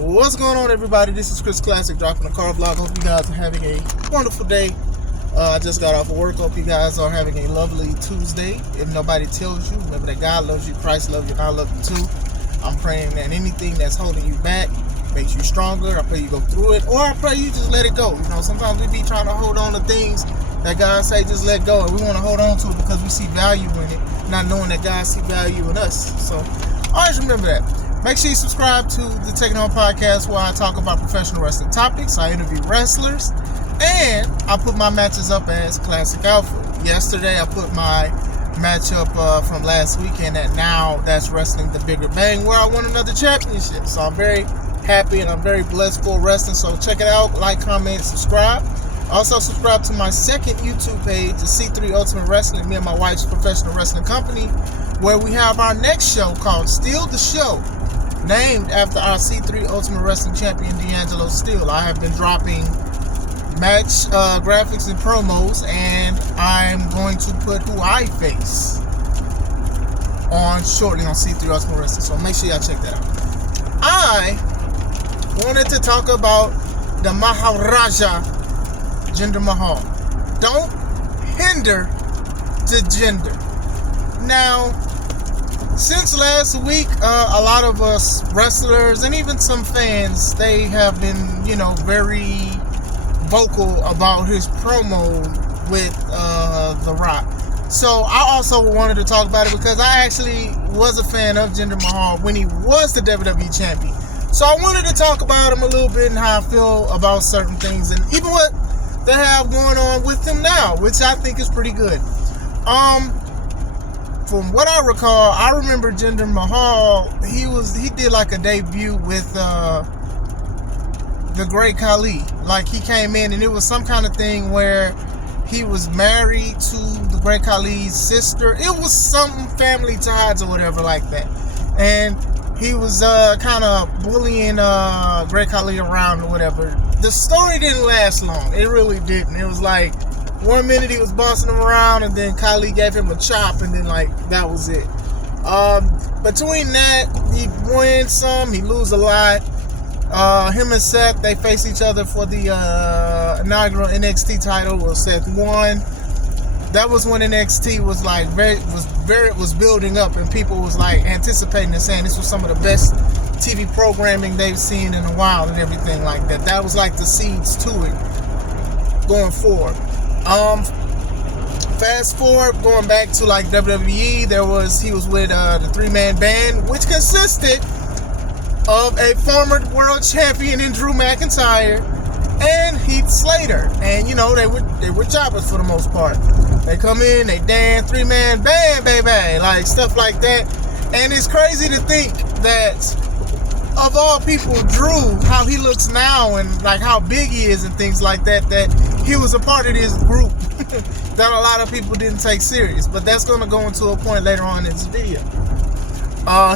What's going on, everybody? This is Chris Classic dropping a car vlog. Hope you guys are having a wonderful day. I just got off of work. Hope you guys are having a lovely Tuesday. If nobody tells you, remember that God loves you, Christ loves you, and I love you too. I'm praying that anything that's holding you back makes you stronger. I pray you go through it, or I pray you just let it go. You know, sometimes we be trying to hold on to things that God say just let go, and we want to hold on to it because we see value in it, not knowing that God see value in us. So always remember that. Make sure you subscribe to the Taking On Podcast, where I talk about professional wrestling topics. I interview wrestlers, and I put my matches up as Classic Alpha. Yesterday, I put my matchup from last weekend at Now That's Wrestling the Bigger Bang, where I won another championship. So I'm very happy and I'm very blessed for wrestling. So check it out, like, comment, subscribe. Also subscribe to my second YouTube page, the C3 Ultimate Wrestling, me and my wife's professional wrestling company, where we have our next show called Steal the Show, named after our C3 Ultimate Wrestling champion, D'Angelo Steele. I have been dropping match graphics and promos, and I'm going to put who I face on shortly on C3 Ultimate Wrestling. So make sure y'all check that out. I wanted to talk about the Maharaja, Jinder Mahal. Don't hinder the Jinder. Now, since last week, a lot of us wrestlers and even some fans, they have been, very vocal about his promo with The Rock. So I also wanted to talk about it because I actually was a fan of Jinder Mahal when he was the WWE champion. So I wanted to talk about him a little bit and how I feel about certain things and even what they have going on with him now, which I think is pretty good. From what I recall, I remember Jinder Mahal, he did like a debut with the Great Khali. Like, he came in and it was some kind of thing where he was married to the Great Khali's sister. It was some family ties or whatever like that. And he was kind of bullying Great Khali around or whatever. The story didn't last long. It really didn't. It was like, 1 minute he was bossing him around, and then Khali gave him a chop, and then that was it. Between that, he wins some, he lose a lot. Him and Seth, they face each other for the inaugural NXT title. Well, Seth won. That was when NXT was was building up, and people was anticipating and saying this was some of the best TV programming they've seen in a while and everything like that. That was the seeds to it going forward. Fast forward, going back to WWE, he was with the three-man band, which consisted of a former world champion in Drew McIntyre and Heath Slater. And they were jobbers for the most part. They come in, they dance, three-man band, baby, stuff like that. And it's crazy to think that of all people, Drew, how he looks now and how big he is and things like that, that he was a part of this group that a lot of people didn't take serious. But that's going to go into a point later on in this video.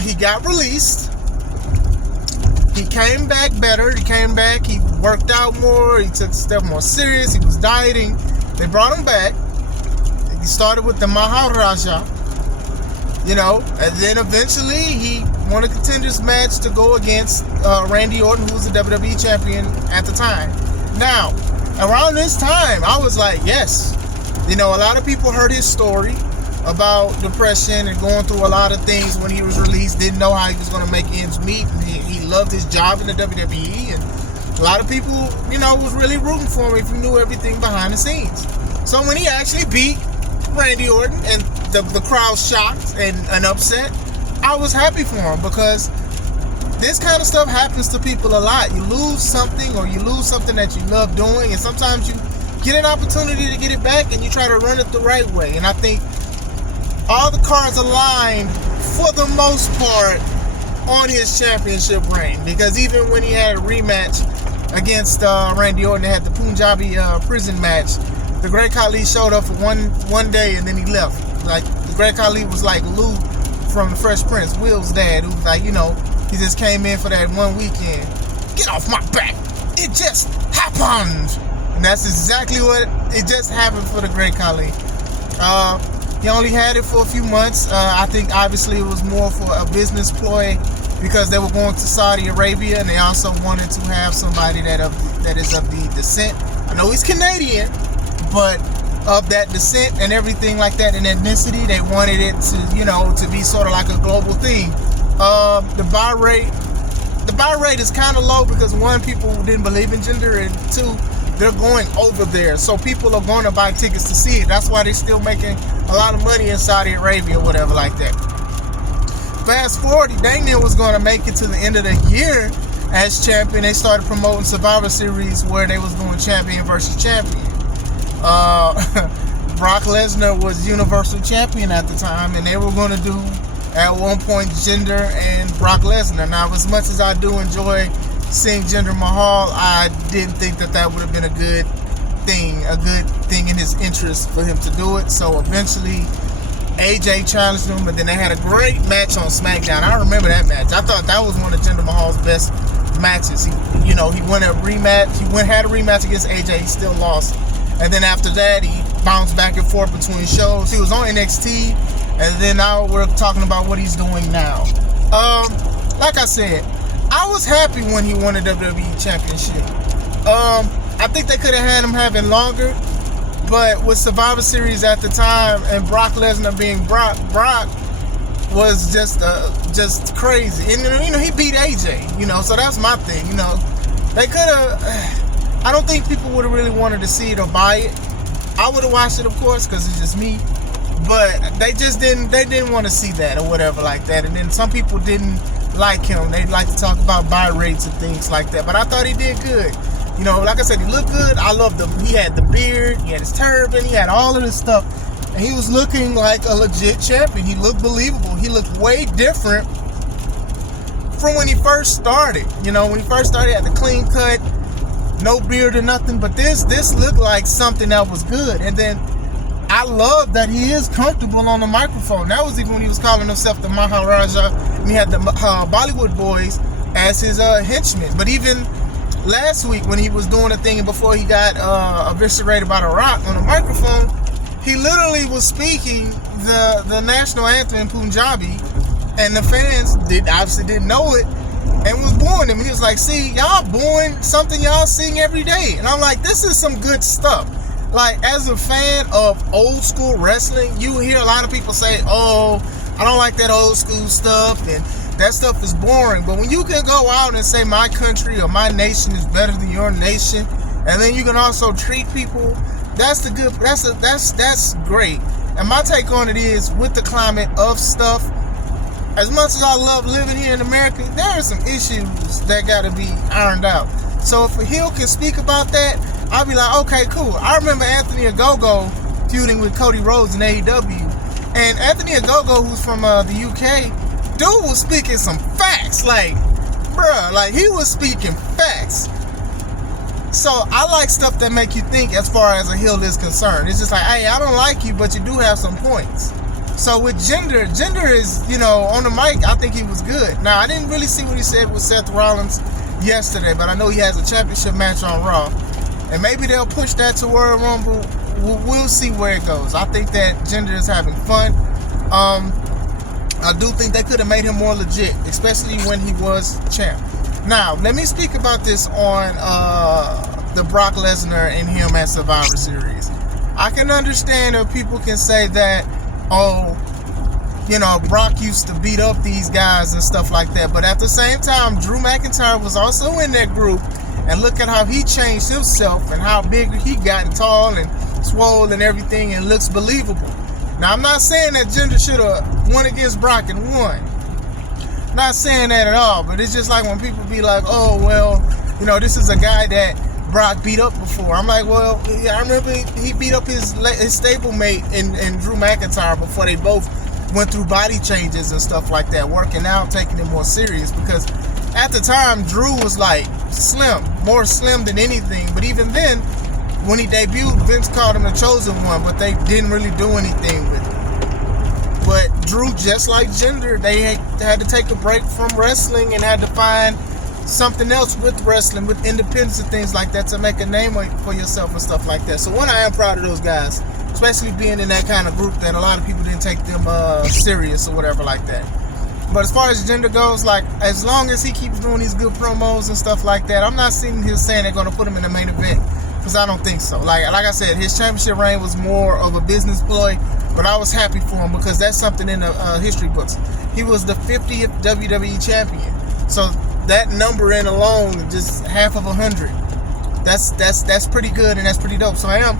He got released. He came back better. He came back. He worked out more. He took stuff more serious. He was dieting. They brought him back. He started with the Maharaja, and then eventually he won a contenders match to go against Randy Orton, who was the WWE champion at the time. Now, around this time, I was like, yes. A lot of people heard his story about depression and going through a lot of things when he was released, didn't know how he was going to make ends meet, and he loved his job in the WWE, and a lot of people, was really rooting for him if you knew everything behind the scenes. So when he actually beat Randy Orton and the crowd shocked and upset, I was happy for him because this kind of stuff happens to people a lot. You lose something or you lose something that you love doing, and sometimes you get an opportunity to get it back and you try to run it the right way. And I think all the cards aligned for the most part on his championship reign, because even when he had a rematch against Randy Orton, they had the Punjabi prison match, the Great Khali showed up for one day and then he left. The Great Khali was like Lou from the Fresh Prince, Will's dad, who was he just came in for that one weekend. Get off my back. It just happened. And that's exactly what it just happened for the Great Khali. He only had it for a few months. I think obviously it was more for a business ploy because they were going to Saudi Arabia, and they also wanted to have somebody that is of the descent. I know he's Canadian, but of that descent and everything like that, and ethnicity, they wanted it to, to be sort of like a global thing. The buy rate is kind of low because one, people didn't believe in Jinder, and two, they're going over there, so people are going to buy tickets to see it. That's why they're still making a lot of money in Saudi Arabia or whatever like that. Fast forward, Daniel was going to make it to the end of the year as champion. They started promoting Survivor Series where they was doing champion versus champion. Brock Lesnar was Universal Champion at the time, and they were going to do, at one point, Jinder and Brock Lesnar. Now, as much as I do enjoy seeing Jinder Mahal, I didn't think that would have been a good thing in his interest for him to do it. So eventually, AJ challenged him, but then they had a great match on SmackDown. I remember that match. I thought that was one of Jinder Mahal's best matches. He won a rematch. Had a rematch against AJ. He still lost. And then after that, he bounced back and forth between shows. He was on NXT, and then now we're talking about what he's doing now. Like I said, I was happy when he won the WWE Championship. I think they could have had him having longer, but with Survivor Series at the time and Brock Lesnar being Brock was just crazy. And he beat AJ. So that's my thing. They could have. I don't think people would have really wanted to see it or buy it. I would have watched it, of course, because it's just me. But they just didn't. They didn't want to see that or whatever like that. And then some people didn't like him. They'd like to talk about buy rates and things like that. But I thought he did good. Like I said, he looked good. I loved him. He had the beard. He had his turban. He had all of this stuff. And he was looking like a legit champion. He looked believable. He looked way different from when he first started. When he first started, he had the clean cut, no beard or nothing. But this looked like something that was good. And then I love that he is comfortable on the microphone. That was even when he was calling himself the Maharaja, and he had the Bollywood boys as his henchmen. But even last week when he was doing a thing and before he got eviscerated by The Rock on the microphone, he literally was speaking the national anthem in Punjabi, and the fans obviously didn't know it and was booing him. And he was like, see, y'all booing something y'all sing every day. And I'm like, this is some good stuff. Like, as a fan of old school wrestling, you hear a lot of people say, oh, I don't like that old school stuff, and that stuff is boring. But when you can go out and say my country or my nation is better than your nation, and then you can also treat people, that's great. And my take on it is, with the climate of stuff, as much as I love living here in America, there are some issues that got to be ironed out. So if a heel can speak about that, I'll be like, okay, cool. I remember Anthony Ogogo feuding with Cody Rhodes in AEW. And Anthony Ogogo, who's from the UK, dude was speaking some facts. Like, bruh, like he was speaking facts. So I like stuff that make you think as far as a heel is concerned. It's just like, hey, I don't like you, but you do have some points. So with Jinder is, on the mic, I think he was good. Now, I didn't really see what he said with Seth Rollins yesterday, but I know he has a championship match on Raw. And maybe they'll push that to Royal Rumble. We'll see where it goes. I think that Jinder is having fun. I do think they could have made him more legit, especially when he was champ. Now, let me speak about this on the Brock Lesnar and him at Survivor Series. I can understand if people can say that, Brock used to beat up these guys and stuff like that. But at the same time, Drew McIntyre was also in that group. And look at how he changed himself and how big he got and tall and swole and everything and looks believable. Now, I'm not saying that Jinder should have won against Brock and won. Not saying that at all, but it's just like when people be like, oh, well, this is a guy that Brock beat up before. I'm like, well, yeah, I remember he beat up his stablemate in Drew McIntyre before they both went through body changes and stuff like that, working out, taking it more serious, because at the time, Drew was like slim, more slim than anything. But even then, when he debuted, Vince called him the chosen one, but they didn't really do anything with it. But Drew, just like Jinder, they had to take a break from wrestling and had to find something else with wrestling, with independence and things like that, to make a name for yourself and stuff like that. So one, I am proud of those guys, especially being in that kind of group that a lot of people didn't take them serious or whatever like that. But as far as Jinder goes, like, as long as he keeps doing these good promos and stuff like that, I'm not sitting here saying they're going to put him in the main event, because I don't think so. Like I said, his championship reign was more of a business ploy, but I was happy for him because that's something in the history books. He was the 50th WWE champion. So that number in alone, just half of 100, that's pretty good, and that's pretty dope. So I am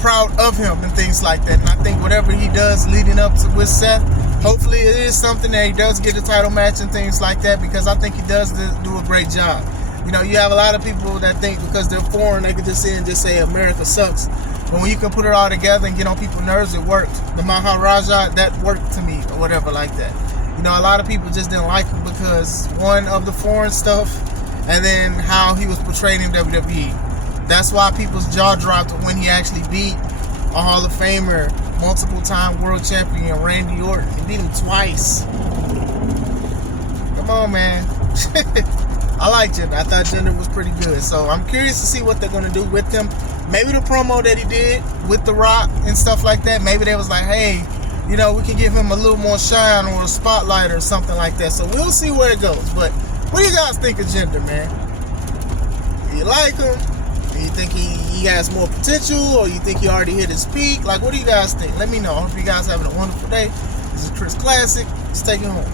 proud of him and things like that. And I think whatever he does leading up to with Seth, hopefully it is something that he does get a title match and things like that, because I think he does do a great job. You know, you have a lot of people that think because they're foreign, they can just sit and just say America sucks. But when you can put it all together and get on people's nerves, it works. The Maharaja, that worked to me, or whatever like that. You know, a lot of people just didn't like him because, one, of the foreign stuff, and then how he was portrayed in WWE. That's why people's jaw dropped when he actually beat a Hall of Famer, multiple-time world champion Randy Orton. He beat him twice. Come on, man. I like Jinder. I thought Jinder was pretty good. So I'm curious to see what they're going to do with him. Maybe the promo that he did with The Rock and stuff like that, maybe they was like, hey, you know, we can give him a little more shine or a spotlight or something like that. So we'll see where it goes. But what do you guys think of Jinder, man? Do you like him? Do you think he has more potential, or you think he already hit his peak? Like, what do you guys think? Let me know. I hope you guys having a wonderful day. This is Chris Classic. Let's take it home.